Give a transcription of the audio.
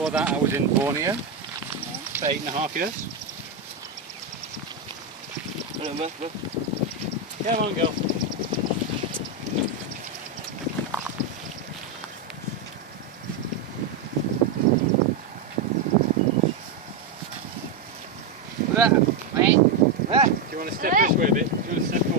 before that I was in Borneo for 8.5 years. Come on, girl. Mate. Do you want to step this way a bit? Do you want to step